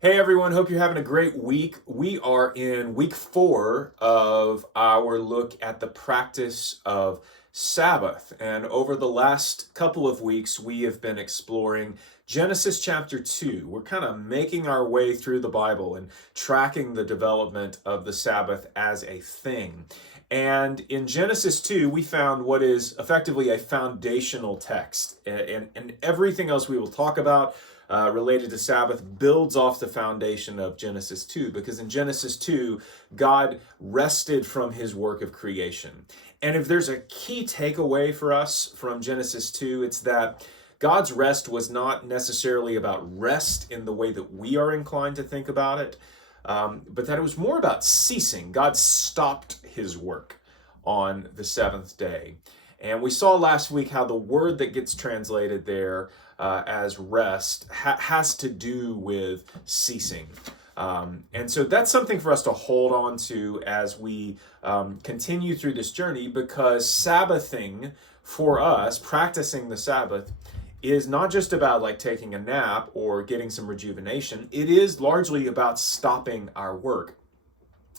Hey everyone, hope you're having a great week. We are in week 4 of our look at the practice of Sabbath. And over the last couple of weeks, we have been exploring Genesis chapter 2. We're kind of making our way through the Bible and tracking the development of the Sabbath as a thing. And in Genesis 2, we found what is effectively a foundational text. And everything else we will talk about related to Sabbath builds off the foundation of Genesis 2, because in Genesis 2, God rested from his work of creation. And if there's a key takeaway for us from Genesis 2, it's that God's rest was not necessarily about rest in the way that we are inclined to think about it, but that it was more about ceasing. God stopped his work on the seventh day. And we saw last week how the word that gets translated there as rest has to do with ceasing. And so that's something for us to hold on to as we continue through this journey, because Sabbathing for us, practicing the Sabbath, is not just about like taking a nap or getting some rejuvenation. It is largely about stopping our work.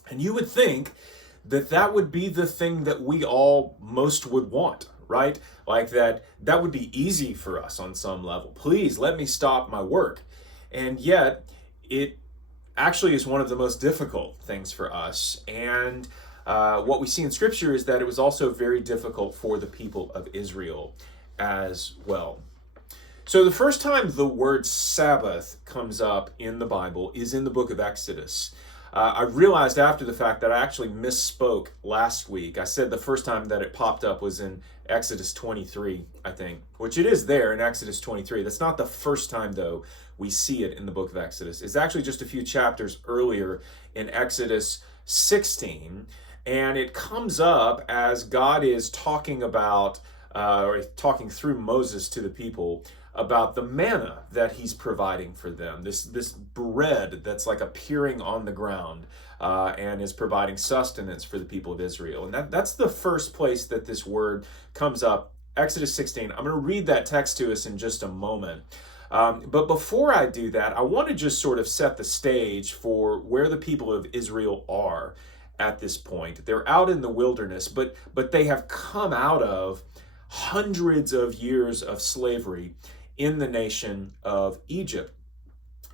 And you would think that that would be the thing that we all most would want, right? Like that would be easy for us on some level. Please let me stop my work. And yet it actually is one of the most difficult things for us. And what we see in scripture is that it was also very difficult for the people of Israel as well. So the first time the word Sabbath comes up in the Bible is in the book of Exodus. I realized after the fact that I actually misspoke last week. I said the first time that it popped up was in Exodus 23, I think, which it is there in Exodus 23. That's not the first time, though, we see it in the book of Exodus. It's actually just a few chapters earlier in Exodus 16, and it comes up as God is talking about, or talking through Moses to the people about the manna that he's providing for them, this bread that's like appearing on the ground and is providing sustenance for the people of Israel. And that's the first place that this word comes up, Exodus 16. I'm going to read that text to us in just a moment. But before I do that, I want to just sort of set the stage for where the people of Israel are at this point. They're out in the wilderness, but they have come out of hundreds of years of slavery in the nation of Egypt.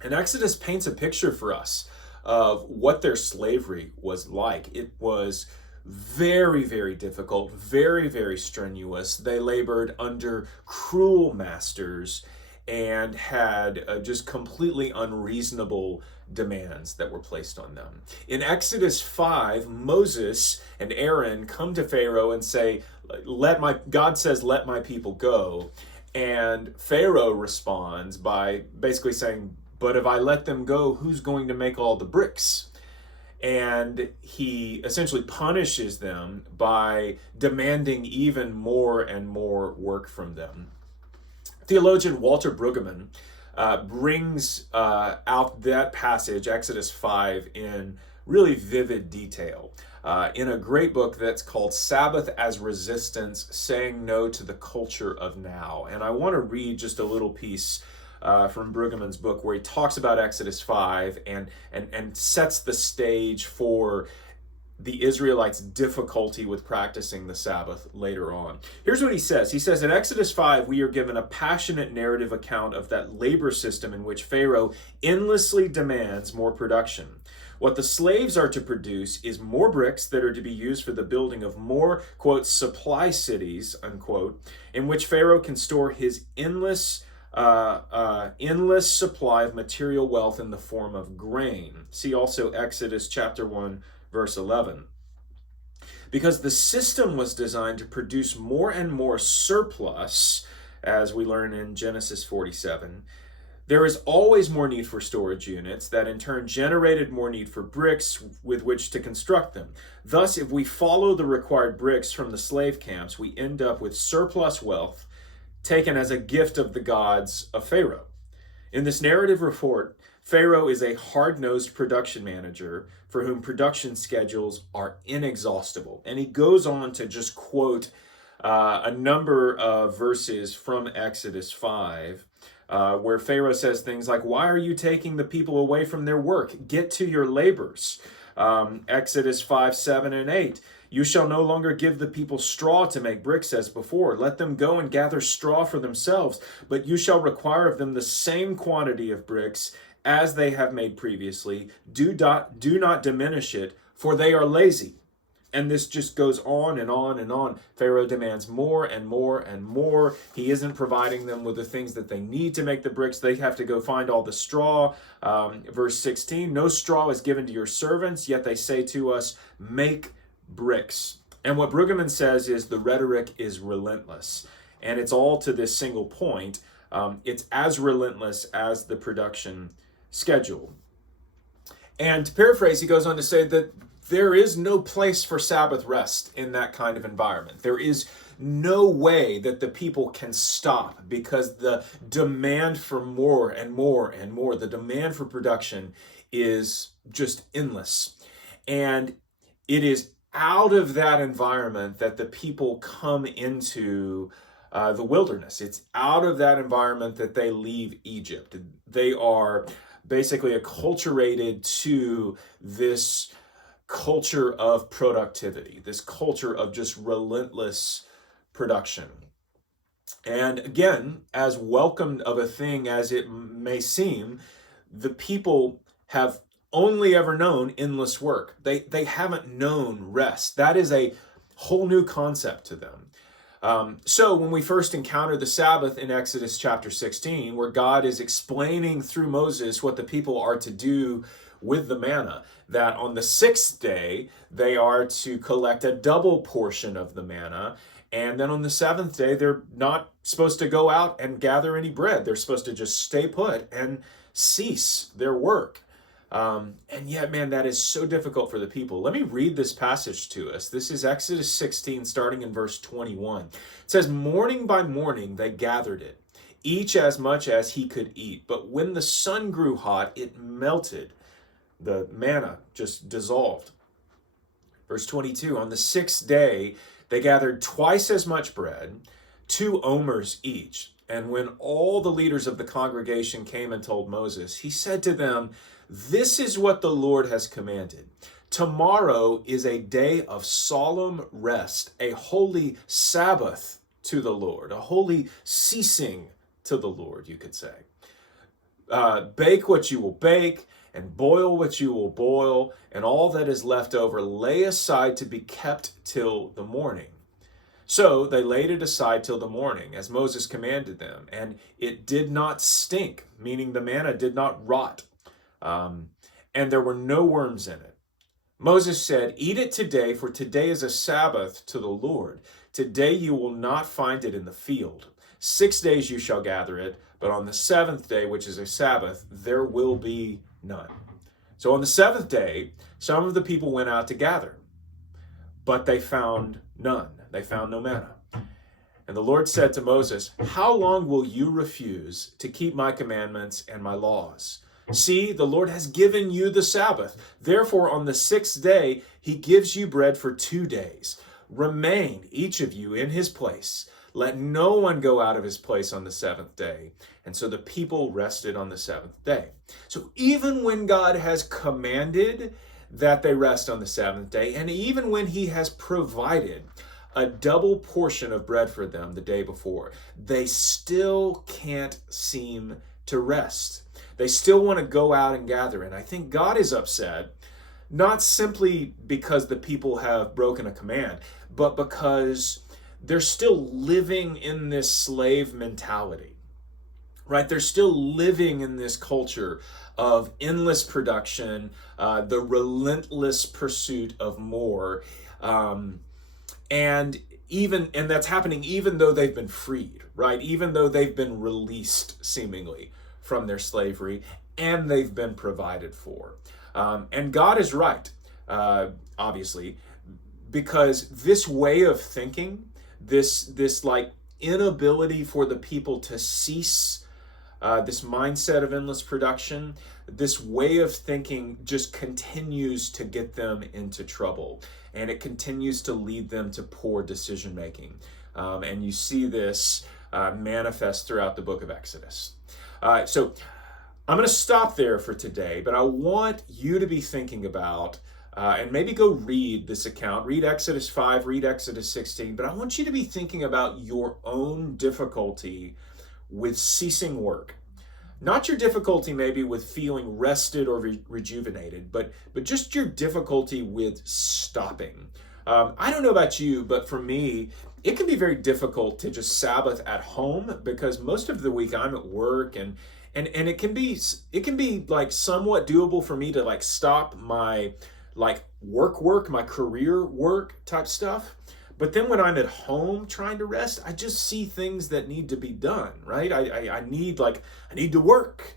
And Exodus paints a picture for us of what their slavery was like. It was very, very difficult, very, very strenuous. They labored under cruel masters and had just completely unreasonable demands that were placed on them. In Exodus 5, Moses and Aaron come to Pharaoh and say, God says, let my people go. And Pharaoh responds by basically saying, but if I let them go, who's going to make all the bricks? And he essentially punishes them by demanding even more and more work from them. Theologian Walter Brueggemann brings out that passage, Exodus 5, in really vivid detail. In a great book that's called Sabbath as Resistance, Saying No to the Culture of Now. And I want to read just a little piece from Brueggemann's book where he talks about Exodus 5 and sets the stage for the Israelites' difficulty with practicing the Sabbath later on. Here's what he says. He says, in Exodus 5, we are given a passionate narrative account of that labor system in which Pharaoh endlessly demands more production. What the slaves are to produce is more bricks that are to be used for the building of more, quote, supply cities, unquote, in which Pharaoh can store his endless supply of material wealth in the form of grain. See also Exodus chapter 1, verse 11. Because the system was designed to produce more and more surplus, as we learn in Genesis 47, there is always more need for storage units that in turn generated more need for bricks with which to construct them. Thus, if we follow the required bricks from the slave camps, we end up with surplus wealth taken as a gift of the gods of Pharaoh. In this narrative report, Pharaoh is a hard-nosed production manager for whom production schedules are inexhaustible. And he goes on to just quote a number of verses from Exodus 5 where Pharaoh says things like, "Why are you taking the people away from their work? Get to your labors." Exodus 5, 7, and 8. You shall no longer give the people straw to make bricks as before. Let them go and gather straw for themselves, but you shall require of them the same quantity of bricks as they have made previously. Do not diminish it, for they are lazy. And this just goes on and on and on. Pharaoh demands more and more and more. He isn't providing them with the things that they need to make the bricks. They have to go find all the straw. Verse 16, no straw is given to your servants, yet they say to us, make bricks. And what Brueggemann says is the rhetoric is relentless. And it's all to this single point. It's as relentless as the production schedule. And to paraphrase, he goes on to say that there is no place for Sabbath rest in that kind of environment. There is no way that the people can stop, because the demand for more and more and more, the demand for production is just endless. And it is out of that environment that the people come into the wilderness. It's out of that environment that they leave Egypt. They are basically acculturated to this culture of productivity, this culture of just relentless production. And again, as welcomed of a thing as it may seem, the people have only ever known endless work. They haven't known rest. That is a whole new concept to them. So when we first encounter the Sabbath in Exodus chapter 16, where God is explaining through Moses what the people are to do with the manna, that on the sixth day they are to collect a double portion of the manna, and then on the seventh day they're not supposed to go out and gather any bread. They're supposed to just stay put and cease their work. And yet, man, that is so difficult for the people. Let me read this passage to us. This is Exodus 16, starting in verse 21. It says, morning by morning they gathered it, each as much as he could eat. But when the sun grew hot, it melted. The manna just dissolved. Verse 22, on the sixth day, they gathered twice as much bread, 2 omers each. And when all the leaders of the congregation came and told Moses, he said to them, this is what the Lord has commanded. Tomorrow is a day of solemn rest, a holy Sabbath to the Lord, a holy ceasing to the Lord, you could say. Bake what you will bake, and boil what you will boil, and all that is left over lay aside to be kept till the morning. So they laid it aside till the morning, as Moses commanded them, and it did not stink, meaning the manna did not rot, and there were no worms in it. Moses said, eat it today, for today is a Sabbath to the Lord. Today you will not find it in the field. 6 days you shall gather it, but on the seventh day, which is a Sabbath, there will be none. So on the seventh day, some of the people went out to gather, but they found none. They found no manna. And the Lord said to Moses, how long will you refuse to keep my commandments and my laws? See, the Lord has given you the Sabbath. Therefore, on the sixth day, he gives you bread for 2 days. Remain, each of you, in his place. Let no one go out of his place on the seventh day. And so the people rested on the seventh day. So even when God has commanded that they rest on the seventh day, and even when he has provided a double portion of bread for them the day before, they still can't seem to rest. They still want to go out and gather. And I think God is upset, not simply because the people have broken a command, but because they're still living in this slave mentality, right? They're still living in this culture of endless production, the relentless pursuit of more. And that's happening even though they've been freed, right? Even though they've been released seemingly from their slavery, and they've been provided for. And God is right, obviously, because this way of thinking, this like inability for the people to cease, this mindset of endless production, this way of thinking just continues to get them into trouble, and it continues to lead them to poor decision making. And you see this manifest throughout the book of Exodus. So I'm going to stop there for today, but I want you to be thinking about and maybe go read this account. Read Exodus 5, read Exodus 16, but I want you to be thinking about your own difficulty with ceasing work. Not your difficulty maybe with feeling rested or rejuvenated, but just your difficulty with stopping. I don't know about you, but for me, it can be very difficult to just Sabbath at home because most of the week I'm at work, and it can be like somewhat doable for me to like stop my like work, my career work type stuff. But then when I'm at home trying to rest, I just see things that need to be done, right? I need to work.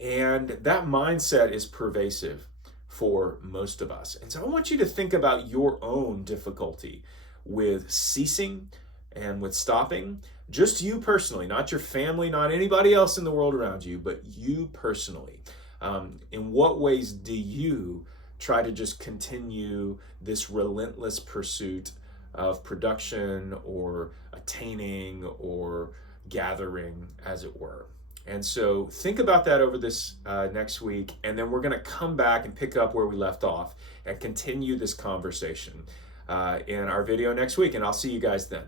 And that mindset is pervasive for most of us. And so I want you to think about your own difficulty with ceasing and with stopping. Just you personally, not your family, not anybody else in the world around you, but you personally. In what ways do you try to just continue this relentless pursuit of production or attaining or gathering, as it were? And so think about that over this next week, and then we're going to come back and pick up where we left off and continue this conversation in our video next week, and I'll see you guys then.